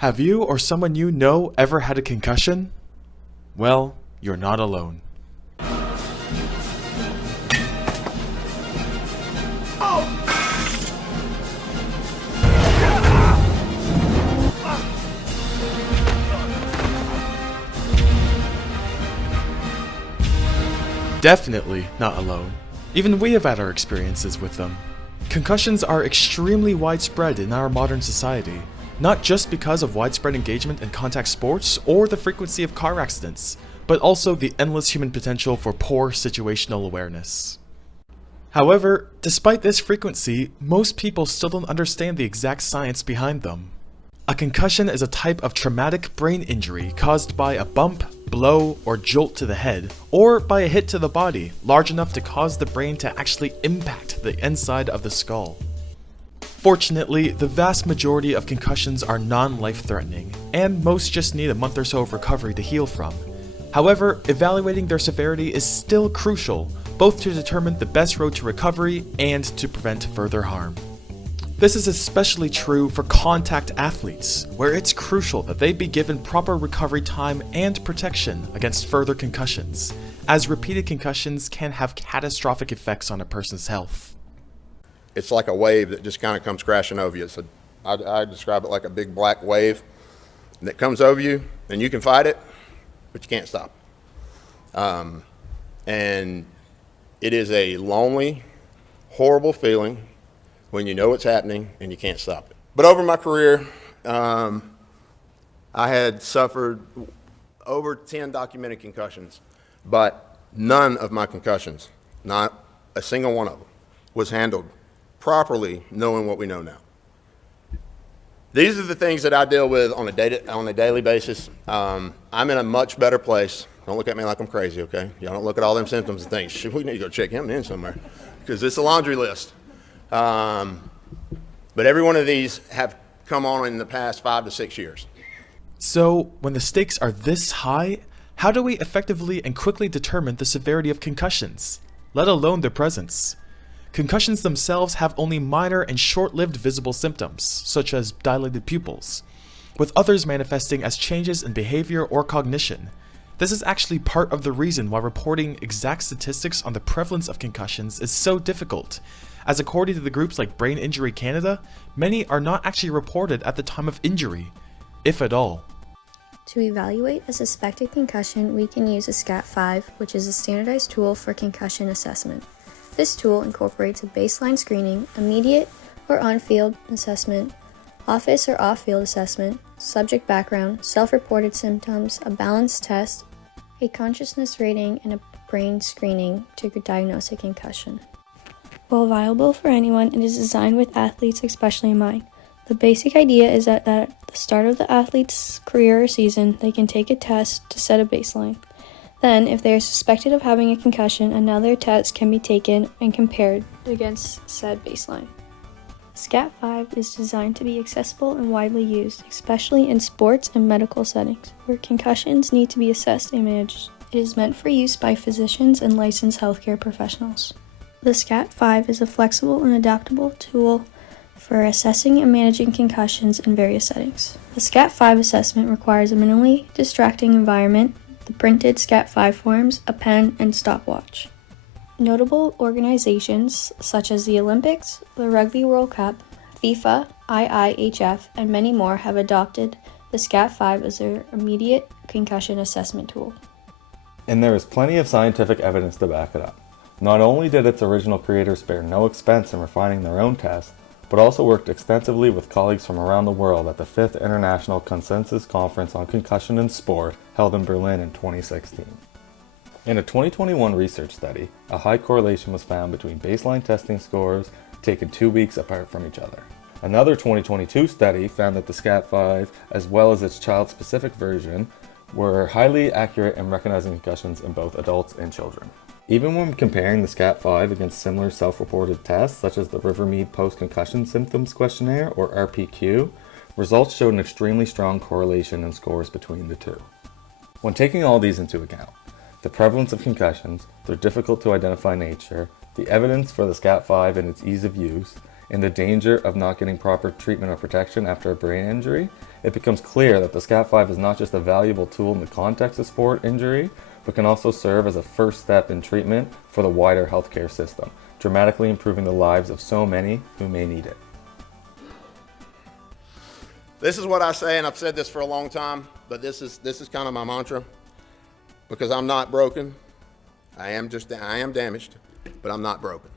Have you or someone you know ever had a concussion? Well, you're not alone. Definitely not alone. Even we have had our experiences with them. Concussions are extremely widespread in our modern society, not just because of widespread engagement in contact sports or the frequency of car accidents, but also the endless human potential for poor situational awareness. However, despite this frequency, most people still don't understand the exact science behind them. A concussion is a type of traumatic brain injury caused by a bump, blow, or jolt to the head, or by a hit to the body large enough to cause the brain to actually impact the inside of the skull. Fortunately, the vast majority of concussions are non-life-threatening, and most just need a month or so of recovery to heal from. However, evaluating their severity is still crucial, both to determine the best road to recovery and to prevent further harm. This is especially true for contact athletes, where it's crucial that they be given proper recovery time and protection against further concussions, as repeated concussions can have catastrophic effects on a person's health. It's like a wave that just kind of comes crashing over you. So I describe it like a big black wave that comes over you, and you can fight it, but you can't stop it. And it is a lonely, horrible feeling when you know it's happening and you can't stop it. But over my career, I had suffered over 10 documented concussions, but none of my concussions, not a single one of them, was handled properly knowing what we know now. These are the things that I deal with on a daily basis. I'm in a much better place. Don't look at me like I'm crazy, okay? Y'all don't look at all them symptoms and think, shit, we need to go check him in somewhere, because it's a laundry list. But every one of these have come on in the past 5 to 6 years. So, when the stakes are this high, how do we effectively and quickly determine the severity of concussions, let alone their presence? Concussions themselves have only minor and short-lived visible symptoms, such as dilated pupils, with others manifesting as changes in behavior or cognition. This is actually part of the reason why reporting exact statistics on the prevalence of concussions is so difficult, as according to the groups like Brain Injury Canada, many are not actually reported at the time of injury, if at all. To evaluate a suspected concussion, we can use a SCAT-5, which is a standardized tool for concussion assessment. This tool incorporates a baseline screening, immediate or on-field assessment, office or off-field assessment, subject background, self-reported symptoms, a balance test, a consciousness rating, and a brain screening to diagnose a concussion. While viable for anyone, it is designed with athletes especially in mind. The basic idea is that at the start of the athlete's career or season, they can take a test to set a baseline. Then, if they are suspected of having a concussion, another test can be taken and compared against said baseline. SCAT-5 is designed to be accessible and widely used, especially in sports and medical settings, where concussions need to be assessed and managed. It is meant for use by physicians and licensed healthcare professionals. The SCAT-5 is a flexible and adaptable tool for assessing and managing concussions in various settings. The SCAT-5 assessment requires a minimally distracting environment, the printed SCAT-5 forms, a pen, and stopwatch. Notable organizations such as the Olympics, the Rugby World Cup, FIFA, IIHF, and many more have adopted the SCAT-5 as their immediate concussion assessment tool. And there is plenty of scientific evidence to back it up. Not only did its original creators spare no expense in refining their own test, but also worked extensively with colleagues from around the world at the 5th International Consensus Conference on Concussion in Sport held in Berlin in 2016. In a 2021 research study, a high correlation was found between baseline testing scores taken 2 weeks apart from each other. Another 2022 study found that the SCAT-5, as well as its child-specific version, were highly accurate in recognizing concussions in both adults and children. Even when comparing the SCAT-5 against similar self-reported tests, such as the Rivermead Post-Concussion Symptoms Questionnaire, or RPQ, results showed an extremely strong correlation in scores between the two. When taking all these into account, the prevalence of concussions, their difficult to identify nature, the evidence for the SCAT-5 and its ease of use, and the danger of not getting proper treatment or protection after a brain injury, it becomes clear that the SCAT5 is not just a valuable tool in the context of sport injury, but can also serve as a first step in treatment for the wider healthcare system, dramatically improving the lives of so many who may need it. This is what I say, and I've said this for a long time, but this is kind of my mantra, because I'm not broken. I am damaged, but I'm not broken.